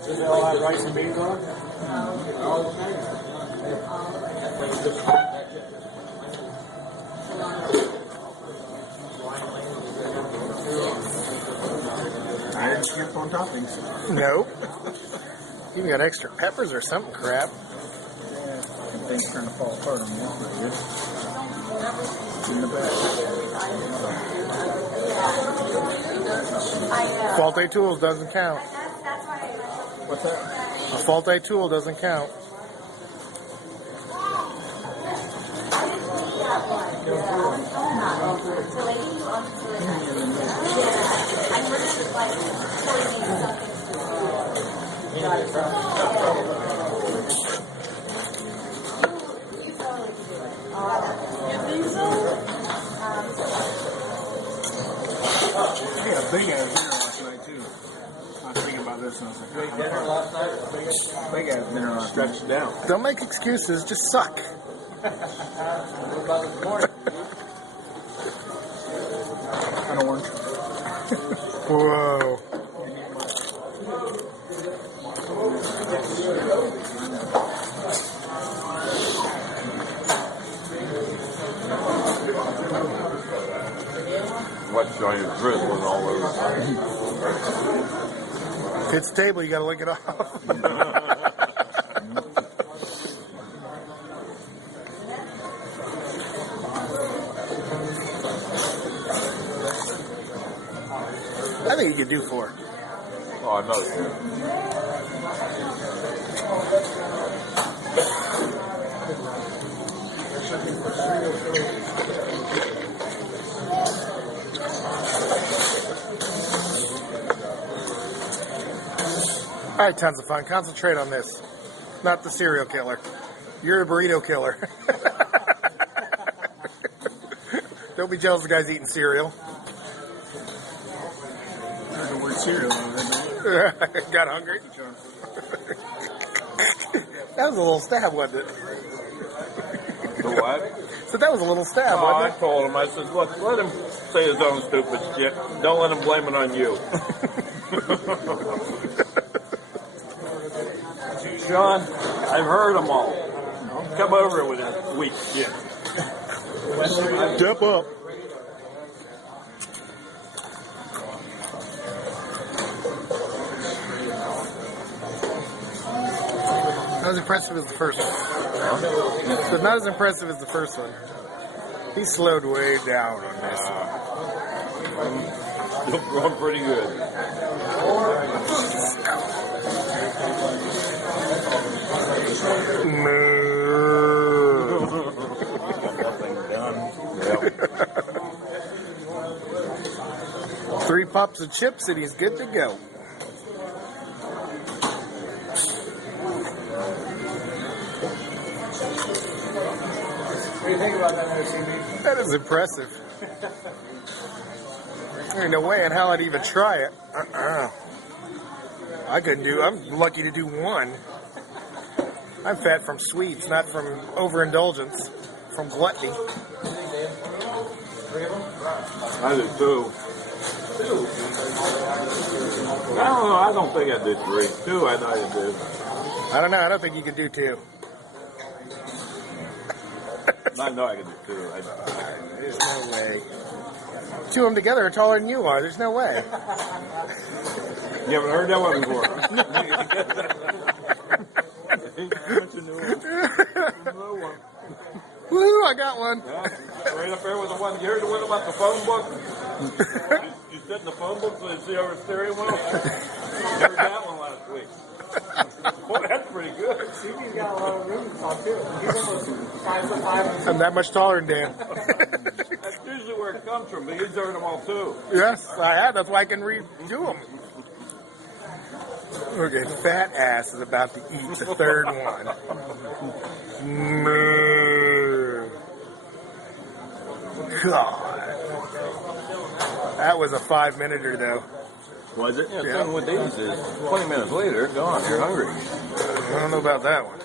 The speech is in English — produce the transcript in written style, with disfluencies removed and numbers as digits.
Does it all have rice and beans on it? I didn't skip on toppings. Nope. You got extra peppers or something crap. Yeah, things trying to fall apart on me. That's not good. In the back. Faulty tools doesn't count. What's that? A faulty tool doesn't count. I had a big ass dinner last night too. I was thinking about this and I was like, Big dinner last night? big ass dinner last night. Stretch it down. Don't make excuses, just suck. What about this morning? An orange. Whoa. What's on your drizzling all over? If it's table, you gotta lick it off. I think you could do 4. Oh, I know. All right, tons of fun. Concentrate on this, not the serial killer. You're a burrito killer. Don't be jealous the guy's eating cereal. There's the word cereal on it. Got hungry? That was a little stab, wasn't it? The what? So that was a little stab, Oh, I wasn't it? told him, I said, let him say his own stupid shit. Don't let him blame it on you. Sean, I've heard them all. Come over with his weak shit. Step up. Not as impressive as the first one. But not as impressive as the first one. He slowed way down on this one. Still going pretty good. Yep. 3 pops of chips and he's good to go. What do you think about that NOCB? That is impressive. There ain't no way in hell I'd even try it. I couldn't do. I'm lucky to do 1. I'm fat from sweets, not from overindulgence, from gluttony. I did too. I don't know. I don't think I did 3. 2, I know I did. I don't know. I don't think you could do 2. I know I can do 2. There's no way. 2 of them together are taller than you are. There's no way. You haven't heard that one before. Woo! I got one. Yeah, right up there with the one. You heard the one about the phone book? You sit in the phone book so you see over the steering wheel? You heard that one last week. Boy, that's pretty good. CB's got a lot of room to talk too. He's almost 5'5". I'm that much taller than Dan. That's usually where it comes from, but he's heard them all too. Yes, I have. That's why I can redo them. Okay, fat ass is about to eat the 3rd one. God. That was a 5-minute though. Was it? Yeah, Yeah. tell me what these is. 20 minutes later, gone. You're hungry. I don't know about that one.